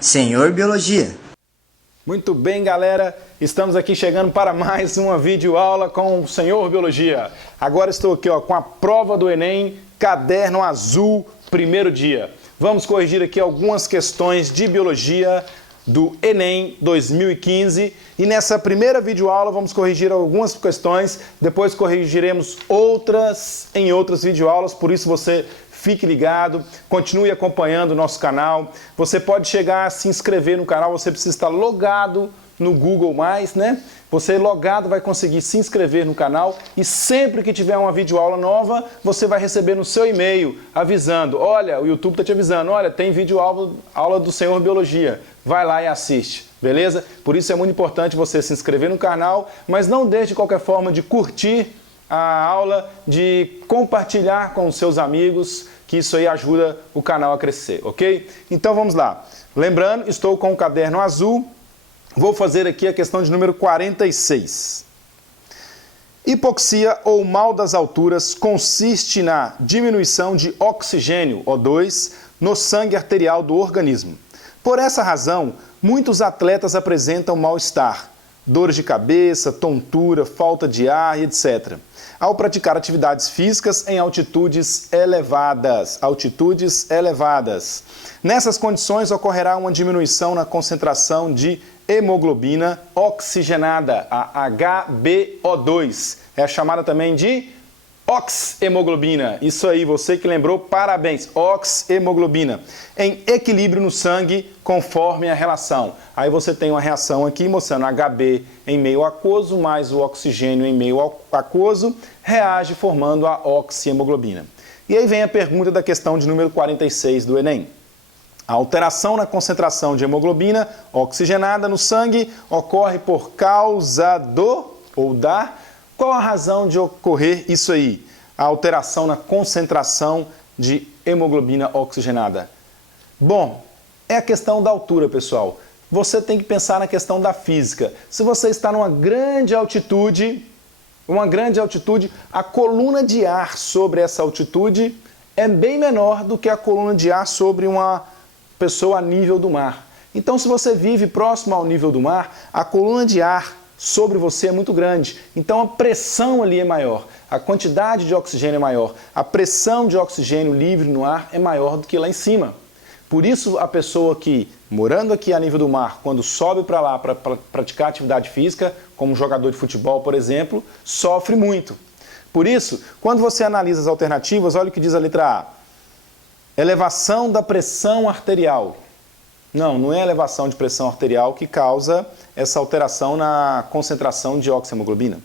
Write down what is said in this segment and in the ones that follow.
Senhor Biologia. Muito bem, galera, estamos aqui chegando para mais uma videoaula com o Senhor Biologia. Agora estou aqui com a prova do Enem, caderno azul, primeiro dia. Vamos corrigir aqui algumas questões de Biologia do Enem 2015 e nessa primeira videoaula vamos corrigir algumas questões, depois corrigiremos outras em outras videoaulas, por isso você fique ligado, continue acompanhando o nosso canal. Você pode chegar a se inscrever no canal, você precisa estar logado no Google+, né? Você logado vai conseguir se inscrever no canal e sempre que tiver uma videoaula nova, você vai receber no seu e-mail avisando, olha, o YouTube está te avisando, olha, tem videoaula do Senhor Biologia, vai lá e assiste, beleza? Por isso é muito importante você se inscrever no canal, mas não deixe de qualquer forma de curtir a aula, de compartilhar com os seus amigos, que isso aí ajuda o canal a crescer, ok? Então vamos lá. Lembrando, estou com o caderno azul, vou fazer aqui a questão de número 46. Hipoxia ou mal das alturas consiste na diminuição de oxigênio, O2, no sangue arterial do organismo. Por essa razão, muitos atletas apresentam mal-estar, dores de cabeça, tontura, falta de ar, etc., ao praticar atividades físicas em altitudes elevadas. Nessas condições ocorrerá uma diminuição na concentração de hemoglobina oxigenada, a HbO2. É chamada também de oxhemoglobina. Isso aí, você que lembrou, parabéns. Oxhemoglobina. Em equilíbrio no sangue, conforme a relação. Aí você tem uma reação aqui mostrando Hb em meio aquoso mais o oxigênio em meio aquoso, reage formando a oxhemoglobina. E aí vem a pergunta da questão de número 46 do Enem. A alteração na concentração de hemoglobina oxigenada no sangue ocorre por causa do ou da... Qual a razão de ocorrer isso aí? A alteração na concentração de hemoglobina oxigenada. Bom, é a questão da altura, pessoal. Você tem que pensar na questão da física. Se você está numa grande altitude, a coluna de ar sobre essa altitude é bem menor do que a coluna de ar sobre uma pessoa a nível do mar. Então, se você vive próximo ao nível do mar, a coluna de ar sobre você é muito grande, então a pressão ali é maior, a quantidade de oxigênio é maior, a pressão de oxigênio livre no ar é maior do que lá em cima. Por isso a pessoa que, morando aqui a nível do mar, quando sobe para lá para praticar atividade física, como jogador de futebol, por exemplo, sofre muito. Por isso, quando você analisa as alternativas, olha o que diz a letra A. Elevação da pressão arterial. Não é a elevação de pressão arterial que causa essa alteração na concentração de oxhemoglobina.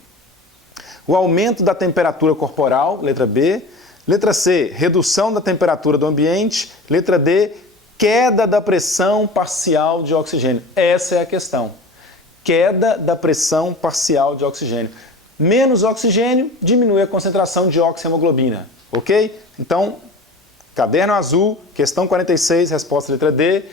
O aumento da temperatura corporal, letra B. Letra C, redução da temperatura do ambiente. Letra D, queda da pressão parcial de oxigênio. Essa é a questão. Queda da pressão parcial de oxigênio. Menos oxigênio diminui a concentração de oxhemoglobina. Ok? Então, caderno azul, questão 46, resposta letra D.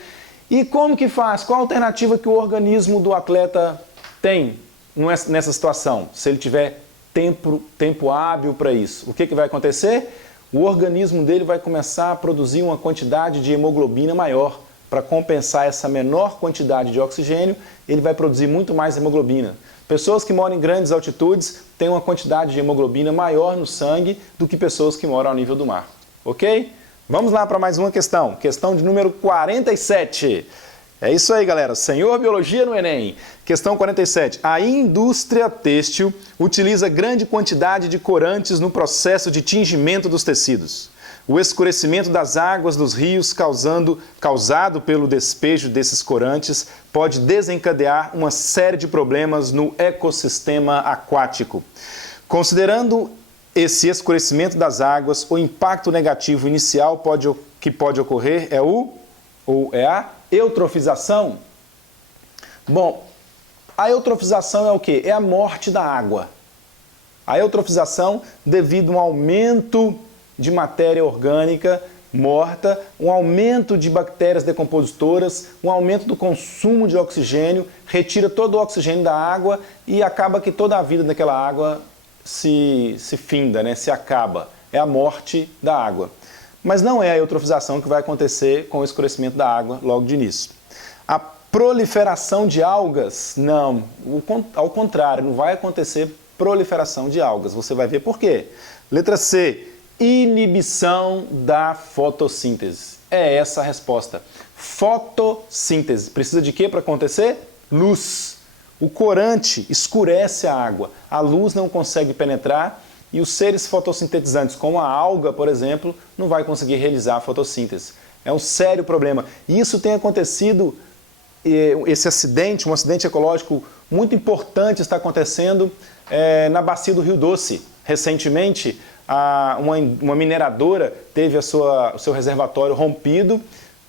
E como que faz? Qual a alternativa que o organismo do atleta tem nessa situação? Se ele tiver tempo hábil para isso, o que vai acontecer? O organismo dele vai começar a produzir uma quantidade de hemoglobina maior. Para compensar essa menor quantidade de oxigênio, ele vai produzir muito mais hemoglobina. Pessoas que moram em grandes altitudes têm uma quantidade de hemoglobina maior no sangue do que pessoas que moram ao nível do mar. Ok? Vamos lá para mais uma questão. Questão de número 47. É isso aí, galera. Senhor Biologia no Enem. Questão 47. A indústria têxtil utiliza grande quantidade de corantes no processo de tingimento dos tecidos. O escurecimento das águas dos rios causado pelo despejo desses corantes pode desencadear uma série de problemas no ecossistema aquático. Considerando esse escurecimento das águas, o impacto negativo inicial que pode ocorrer é a eutrofização. Bom, a eutrofização é o quê? É a morte da água. A eutrofização devido a um aumento de matéria orgânica morta, um aumento de bactérias decompositoras, um aumento do consumo de oxigênio, retira todo o oxigênio da água e acaba que toda a vida daquela água se finda, né? Se acaba. É a morte da água. Mas não é a eutrofização que vai acontecer com o escurecimento da água logo de início. A proliferação de algas, não. Ao contrário, não vai acontecer proliferação de algas. Você vai ver por quê. Letra C, inibição da fotossíntese. É essa a resposta. Fotossíntese. Precisa de quê para acontecer? Luz. O corante escurece a água. A luz não consegue penetrar e os seres fotossintetizantes, como a alga, por exemplo, não vai conseguir realizar a fotossíntese. É um sério problema. E isso tem acontecido, esse acidente, um acidente ecológico muito importante está acontecendo na bacia do Rio Doce. Recentemente, uma mineradora teve o seu reservatório rompido.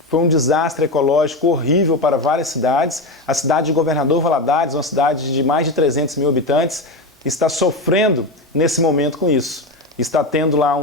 Foi um desastre ecológico horrível para várias cidades. A cidade de Governador Valadares, uma cidade de mais de 300 mil habitantes, está sofrendo nesse momento com isso. Está tendo lá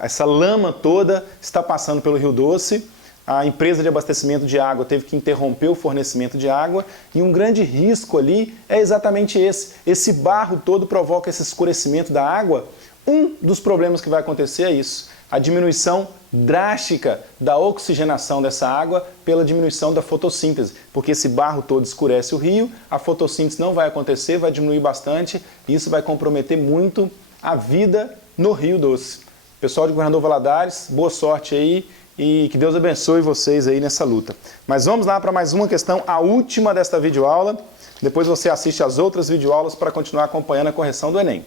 essa lama toda, está passando pelo Rio Doce. A empresa de abastecimento de água teve que interromper o fornecimento de água e um grande risco ali é exatamente esse. Esse barro todo provoca esse escurecimento da água. Um dos problemas que vai acontecer é isso, a diminuição drástica da oxigenação dessa água pela diminuição da fotossíntese, porque esse barro todo escurece o rio, a fotossíntese não vai acontecer, vai diminuir bastante e isso vai comprometer muito a vida no Rio Doce. Pessoal de Governador Valadares, boa sorte aí e que Deus abençoe vocês aí nessa luta. Mas vamos lá para mais uma questão, a última desta videoaula, depois você assiste as outras videoaulas para continuar acompanhando a correção do Enem.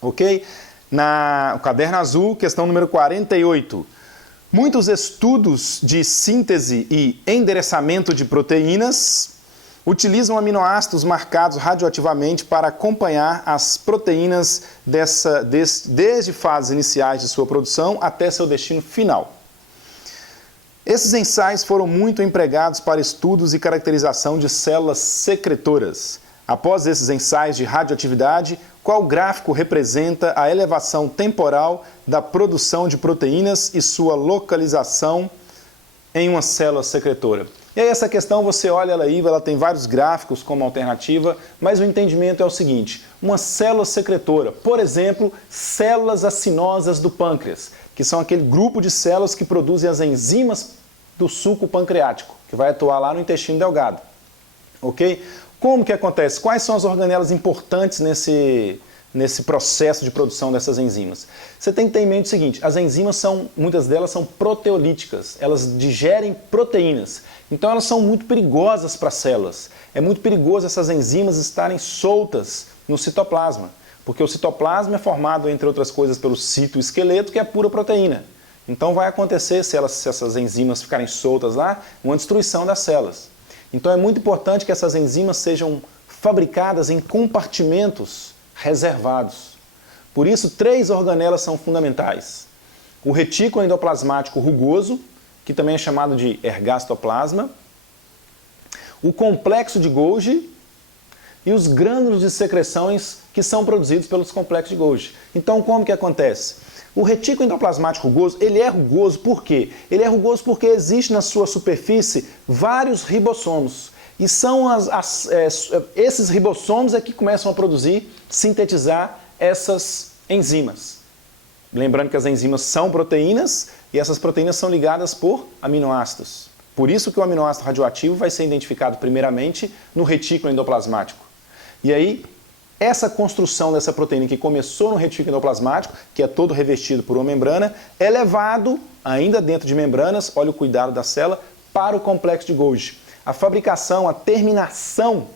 Ok? No caderno azul, questão número 48. Muitos estudos de síntese e endereçamento de proteínas utilizam aminoácidos marcados radioativamente para acompanhar as proteínas desde fases iniciais de sua produção até seu destino final. Esses ensaios foram muito empregados para estudos e caracterização de células secretoras. Após esses ensaios de radioatividade, qual gráfico representa a elevação temporal da produção de proteínas e sua localização em uma célula secretora? E aí essa questão, você olha ela aí, ela tem vários gráficos como alternativa, mas o entendimento é o seguinte, uma célula secretora, por exemplo, células acinosas do pâncreas, que são aquele grupo de células que produzem as enzimas do suco pancreático, que vai atuar lá no intestino delgado, ok? Como que acontece? Quais são as organelas importantes nesse processo de produção dessas enzimas? Você tem que ter em mente o seguinte, as enzimas muitas delas são proteolíticas, elas digerem proteínas, então elas são muito perigosas para as células. É muito perigoso essas enzimas estarem soltas no citoplasma, porque o citoplasma é formado, entre outras coisas, pelo citoesqueleto, que é pura proteína. Então vai acontecer, se essas enzimas ficarem soltas lá, uma destruição das células. Então é muito importante que essas enzimas sejam fabricadas em compartimentos reservados. Por isso, 3 organelas são fundamentais. O retículo endoplasmático rugoso, que também é chamado de ergastoplasma, o complexo de Golgi e os grânulos de secreções que são produzidos pelos complexos de Golgi. Então, como que acontece? O retículo endoplasmático rugoso, ele é rugoso por quê? Ele é rugoso porque existe na sua superfície vários ribossomos. E são esses ribossomos é que começam a produzir, sintetizar essas enzimas. Lembrando que as enzimas são proteínas e essas proteínas são ligadas por aminoácidos. Por isso que o aminoácido radioativo vai ser identificado primeiramente no retículo endoplasmático. E aí, essa construção dessa proteína que começou no retículo endoplasmático, que é todo revestido por uma membrana, é levado, ainda dentro de membranas, olha o cuidado da célula, para o complexo de Golgi. A fabricação, a terminação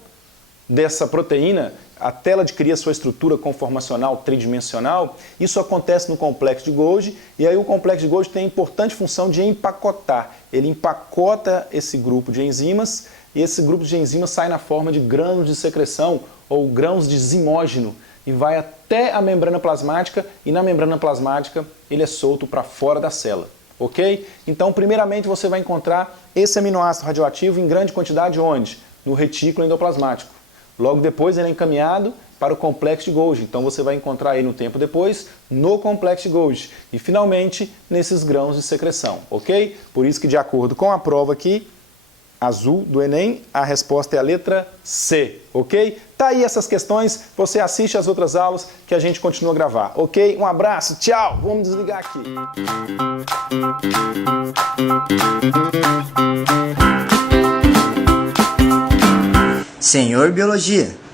dessa proteína, até ela adquirir a sua estrutura conformacional tridimensional, isso acontece no complexo de Golgi, e aí o complexo de Golgi tem a importante função de empacotar. Ele empacota esse grupo de enzimas, e esse grupo de enzimas sai na forma de grãos de secreção, ou grãos de zimógeno, e vai até a membrana plasmática, e na membrana plasmática ele é solto para fora da célula. Ok? Então, primeiramente, você vai encontrar esse aminoácido radioativo em grande quantidade onde? No retículo endoplasmático. Logo depois ele é encaminhado para o complexo de Golgi. Então você vai encontrar ele um tempo depois no complexo de Golgi. E finalmente nesses grãos de secreção, ok? Por isso que de acordo com a prova aqui, azul do Enem, a resposta é a letra C, ok? Tá aí essas questões, você assiste as outras aulas que a gente continua a gravar, ok? Um abraço, tchau! Vamos desligar aqui. Senhor Biologia.